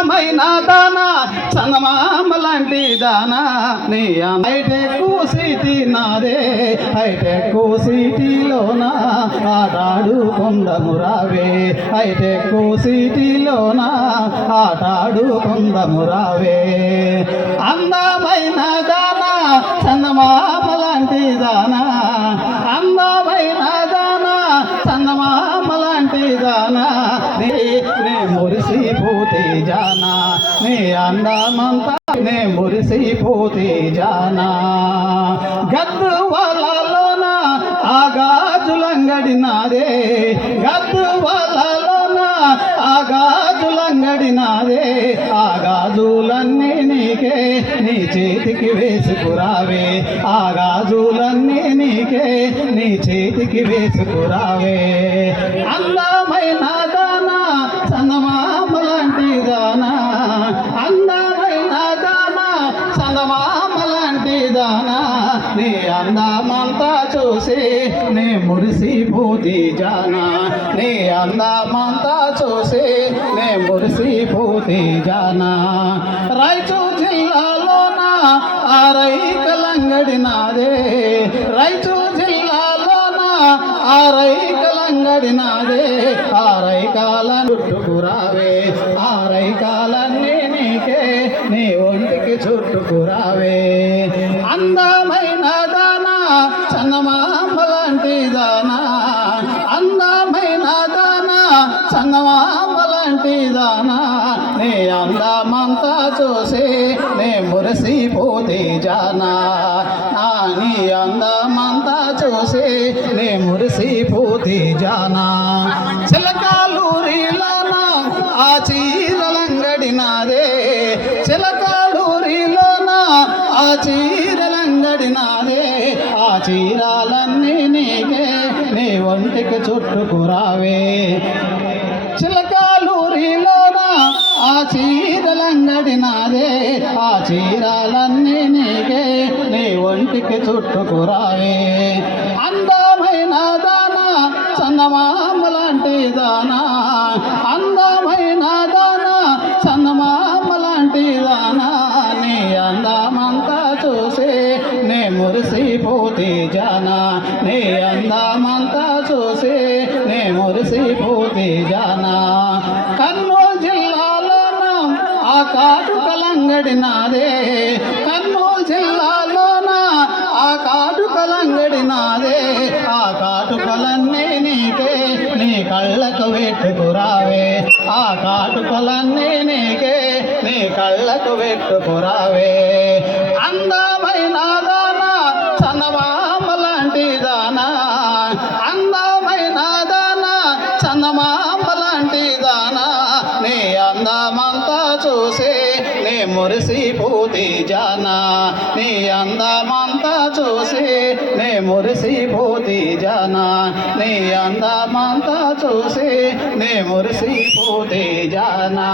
అందమైన దానా చందమామ లాంటి దానా నీ హైటెక్ సిటీ నాదే హైటెక్ సిటీలోన ఆటాడుకుందము రావే హైటెక్ సిటీలోన ఆటాడుకుందము రావే అందమైన దానా చందమామ లాంటి దానా అందమైన దానా చందమామ లాంటి దానా నే మురిసిపోతే జానా నీ అందమంతా నే మురిసిపోతే జానా గద్దు వాళ్ళలోన ఆ గాజులంగడి నాదే గద్దు వాళ్ళలోన ఆ గాజులంగడి నాదే ఆ గాజులన్నీ నీకే నీ చేతికి వేసుకురావే ఆ గాజులన్నీ నీకే నీ చేతికి వేసుకురావే అందమైన దానా చందమామ లాంటి దానా అందమైన దానా చందమామ లాంటి దానా నీ అందమంతా చూసి నీ మురిసిపోతే జానా నీ అందమంతా చూసి నీ మురిసిపోతే జానా రాయచూరు జిల్లాలోన ఆ రైకలంగడి నాదే రాయచూరు జిల్లాలోన ఆ రైకలంగడి నాదే ఆ రైకాల చుట్టుకురావే ఆ రైకాలన్నీ నీకే నీ ఒంటికి చుట్టుకురావే అందమైన దానా చందమామ లాంటి దానా అందమైన దానా చందమామ లాంటి దానా నీ అందమంతా చూసి నీ మురిసిపోతే జానా నీ అందమంతా చూసి నీ మురిసిపోతే జానా చిలకాలూరిలోన ఆ చీరలంగడి నాదే చిలకాలూరిలోన ఆ చీరలంగడి నాదే ఆ చీరాలన్నీ నీకే నీ ఒంటికి చుట్టుకురావే చిలకాలూరిలోన ఆ చీరలంగడి నాదే ఆ చీరాలన్నీ నీకే నీ ఒంటికి చుట్టుకురావే అందమైన దానా చందమామ లాంటి దానా అందమైన దానా చందమామ లాంటి దానా నీ అందమంతా చూసి నీ మురిసిపోతే జానా నీ అందమంతా చూసి నీ మురిసిపోతే జానా కర్నూలు జిల్లాలోన ఆ కాటుకలంగడి నాదే కర్నూలు జిల్లాలోన ఆ కాటుకలంగడి నాదే ఆ కాటుకలన్నీ నీకే నీ కళ్ళకు పెట్టుకురావే ఆ కాటుకలన్నీ నీకే నీ కళ్ళకు పెట్టుకురావే అందమైన దానా చందమామ లాంటి దానా అందమైన దానా చందమామ లాంటి దానా నీ అందమంతా చూసి నీ మురిసిపోతే జానా నీ అందమంతా చూసి నీ మురిసిపోతే జానా నీ అందమంతా చూసి నీ మురిసిపోతే జానా